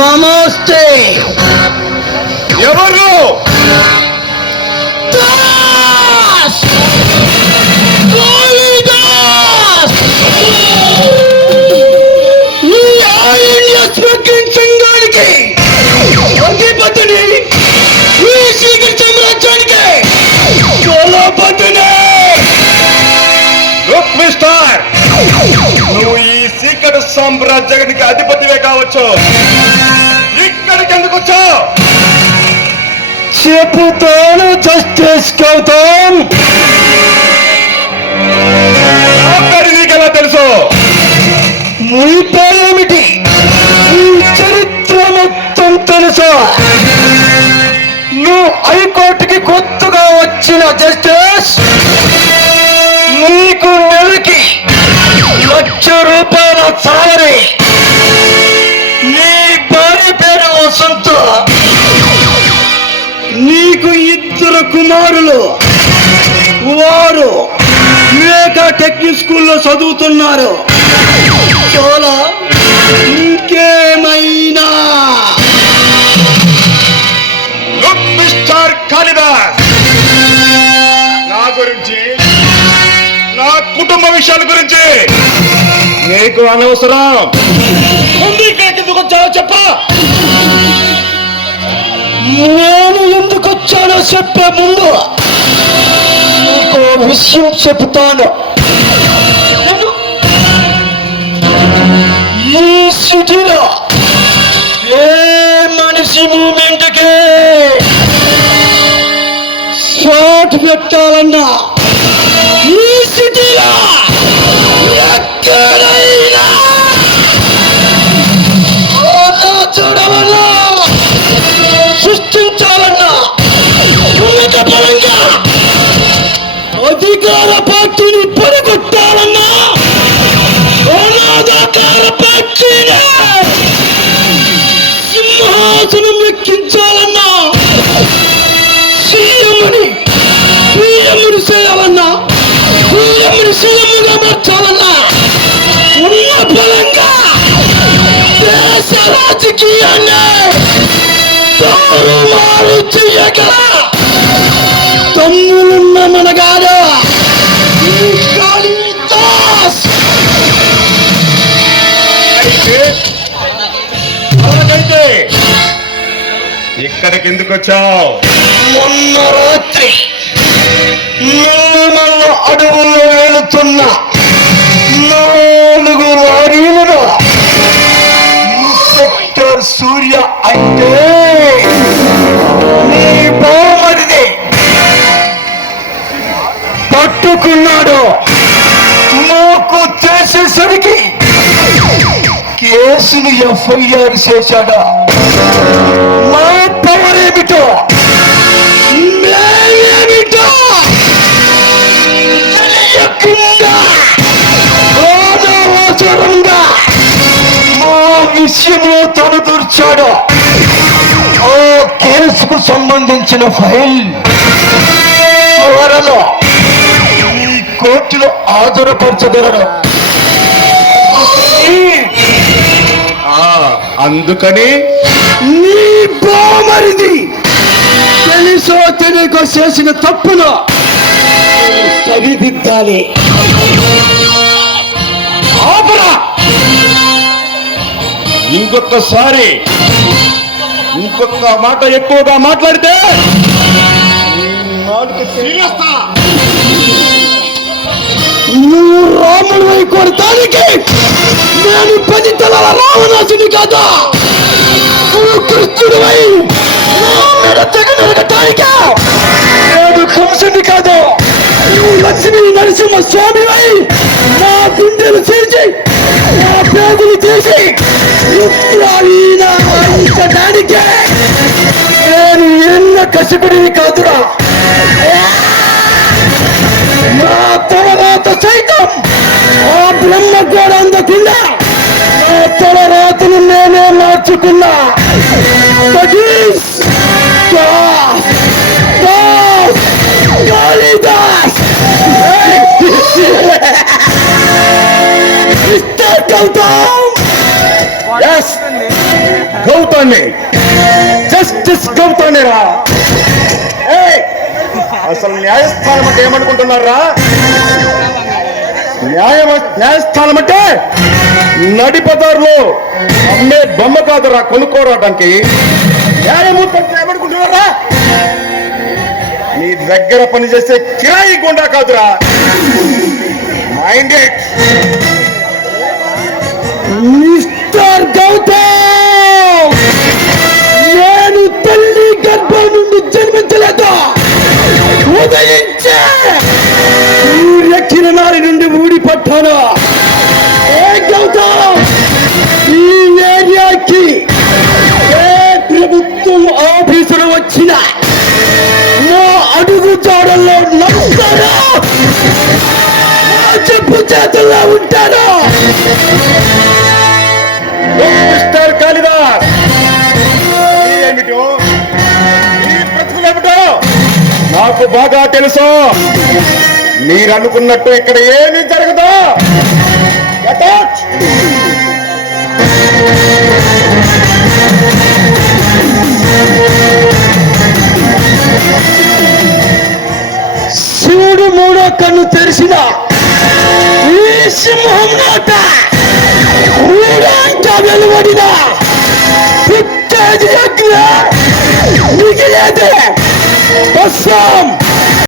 నమస్తే. ఎవరు? సంఘానికి అధిపతిని, ఈ శ్రీకృష్ణ సామ్రాజ్యానికి కులపతిని. మిస్టర్, నువ్వు ఈ సీక్రెట్ సామ్రాజ్యానికి అధిపతివే కావచ్చు, ఇక్కడికి ఎందుకు వచ్చావు? చెబుతాను జస్టిస్ గౌతమ్. నీకెలా తెలుసు? నీ పేరేమిటి? ఈ చరిత్ర మొత్తం తెలుసా? నువ్వు హైకోర్టుకి కొత్తగా వచ్చిన జస్టిస్. నీకు నెలకి ₹1,00,000 సాలరీ. నీ భార్య పేరు వసంత. నీకు 2 కుమారులు. వారు వివేక టెక్నిక్ స్కూల్లో చదువుతున్నారు. చాలా ఇంకేమైనా? మిస్టర్ కాళిదాస్, నా గురించి, నా కుటుంబ విషయాల గురించి నీకు అనవసరం. ఎందుకు వచ్చావో చెప్ప. నేను ఎందుకు వచ్చానో చెప్పే ముందు నీకు విషయం చెప్తాను. ఈ సిటీలో ఏ మనిషి మూమెంట్కి షాట్ పెట్టాలన్నా ఈ సిటీలో ఎక్కడైనా చూడవన్నా, సృష్టించాలన్నా, ఉన్నత పరంగా అధికార పార్టీని పడగొట్టాలన్నా, అనాథాకార పార్టీని సింహాసనం ఎక్కించాలన్నా, సీఎంని పిఎంని చేయాలన్నా, పిఎంని సీఎంగా మార్చాలన్నా, ఉన్న బలంగా దేశ రాజకీయాన్ని తారుమారు చెయ్యగల తమ్ములున్న మనగాడు కాళిదాస్. అలాగైతే ఇక్కడికి ఎందుకు వచ్చావు? మొన్న రాత్రి మన అడవుల్లో వెళుతున్న 4 లారీలను ఇన్స్పెక్టర్ సూర్య అంటే నీ బావమరిది పట్టుకున్నాడు. నాకు చేసేసరికి కేసును ఎఫ్ఐఆర్ చేశాడా? మా పవర్ ఏమిటో, మేమేమిటో తెలియకుండా అనవసరంగా మా విషయంలో తలదూర్చాడు. ఆ కేసుకు సంబంధించిన ఫైల్ త్వరలో ఈ కోర్టులో హాజరుపరచగలడు. అందుకని నీ బామరిది తెలుసో తెలియకో చేసిన తప్పును సరిదిద్దాలి. ఆపరా! ఇంకొక మాట ఎక్కువగా మాట్లాడితే సీరియస్తా. నువ్వు రాముడు వై కొడతానికి నేను 10 తలల రావణాసుని కాదా? నువ్వు కృష్ణుడు వై తెగనరగటానికి నేను కంసుని కాదు. నువ్వు లక్ష్మీ నరసింహ స్వామి వై నా గుండెలు చేసి నా పేదలు చేసి యుద్ధానికి నేను ఎన్న కసిపడివి కాదురా. నా తలరాత సైతం ఆ బ్రహ్మ కూడా అందకుండా నా తలరాతను నేనే మార్చుకున్నా. కాళిదాస్ మిస్టర్ గౌతమ్. గౌతాన్ని జస్టిస్ గౌతాన్ని రా. ఏయ్, అసలు న్యాయస్థానం అంటే ఏమనుకుంటున్నారా? న్యాయస్థానం అంటే నడి బజార్లో అమ్మే బొమ్మ కాదురా కొనుక్కోరాడానికి. న్యాయమూర్తి అంటే ఏమనుకుంటున్నారా? నీ దగ్గర పనిచేసే కిరాయి గుండా కాదురా. Mind it. మిస్టర్ గౌతమ్, నేను తల్లి గర్భం నుండి జన్మించలేదు, ఉదయించే సూర్యకిరణాల నుండి ఊడిపట్టాను. ఏ గౌతమ్, ఈ ఏరియాకి ఏ ప్రభుత్వం ఆఫీసులు వచ్చినా నా అడుగు జాడల్లో నడుస్తారా, నా చెప్పు చేతుల్లో ఉంటారా? మిస్టర్ కాళిదాస్, ఏమిటో ఈ బ్రతుకులేమిటో నాకు బాగా తెలుసు. మీరు అనుకున్నట్టు ఇక్కడ ఏమీ జరగదు. Get out! శివుడు మూడో కన్ను తెరిచిన ఈ సింహం నోట ఊరంతా వెలువడిన పుట్టేది అగ్ని, మిగిలేది భస్మం.